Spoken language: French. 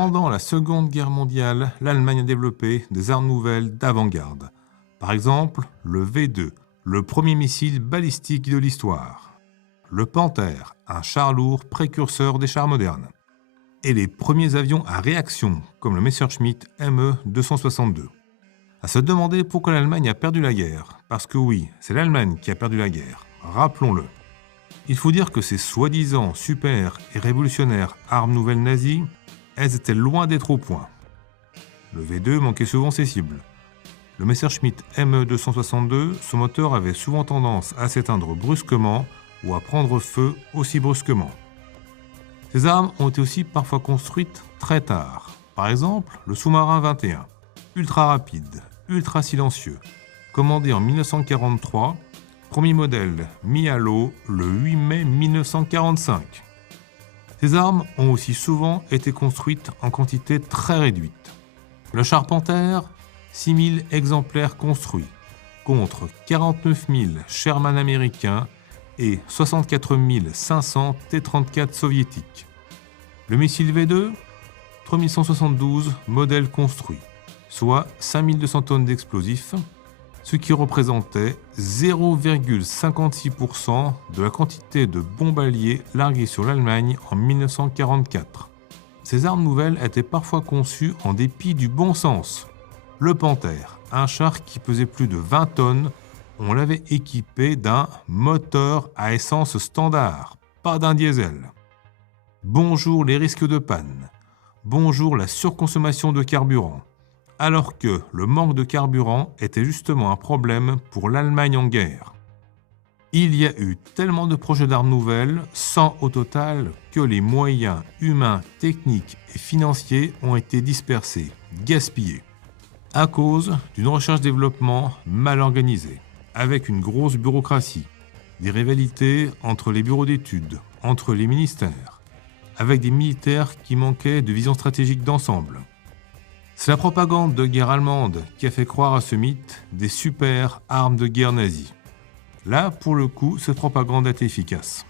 Pendant la Seconde Guerre mondiale, l'Allemagne a développé des armes nouvelles d'avant-garde. Par exemple, le V2, le premier missile balistique de l'histoire. Le Panther, un char lourd précurseur des chars modernes. Et les premiers avions à réaction, comme le Messerschmitt Me-262. À se demander pourquoi l'Allemagne a perdu la guerre. Parce que oui, c'est l'Allemagne qui a perdu la guerre. Rappelons-le. Il faut dire que ces soi-disant super et révolutionnaires armes nouvelles nazies, elles étaient loin d'être au point. Le V2 manquait souvent ses cibles. Le Messerschmitt Me-262, son moteur avait souvent tendance à s'éteindre brusquement ou à prendre feu aussi brusquement. Ces armes ont été aussi parfois construites très tard. Par exemple, le sous-marin 21, ultra rapide, ultra silencieux, commandé en 1943, premier modèle mis à l'eau le 8 mai 1945. Ces armes ont aussi souvent été construites en quantité très réduite. Le char Panther, 6000 exemplaires construits, contre 49 000 Sherman américains et 64 500 T-34 soviétiques. Le missile V2, 3172 modèles construits, soit 5200 tonnes d'explosifs, ce qui représentait 0,56% de la quantité de bombes alliées larguées sur l'Allemagne en 1944. Ces armes nouvelles étaient parfois conçues en dépit du bon sens. Le Panther, un char qui pesait plus de 20 tonnes, on l'avait équipé d'un moteur à essence standard, pas d'un diesel. Bonjour les risques de panne. Bonjour la surconsommation de carburant. Alors que le manque de carburant était justement un problème pour l'Allemagne en guerre. Il y a eu tellement de projets d'armes nouvelles, sans au total que les moyens humains, techniques et financiers ont été dispersés, gaspillés, à cause d'une recherche-développement mal organisée, avec une grosse bureaucratie, des rivalités entre les bureaux d'études, entre les ministères, avec des militaires qui manquaient de vision stratégique d'ensemble. C'est la propagande de guerre allemande qui a fait croire à ce mythe des super armes de guerre nazies. Là, pour le coup, cette propagande est efficace.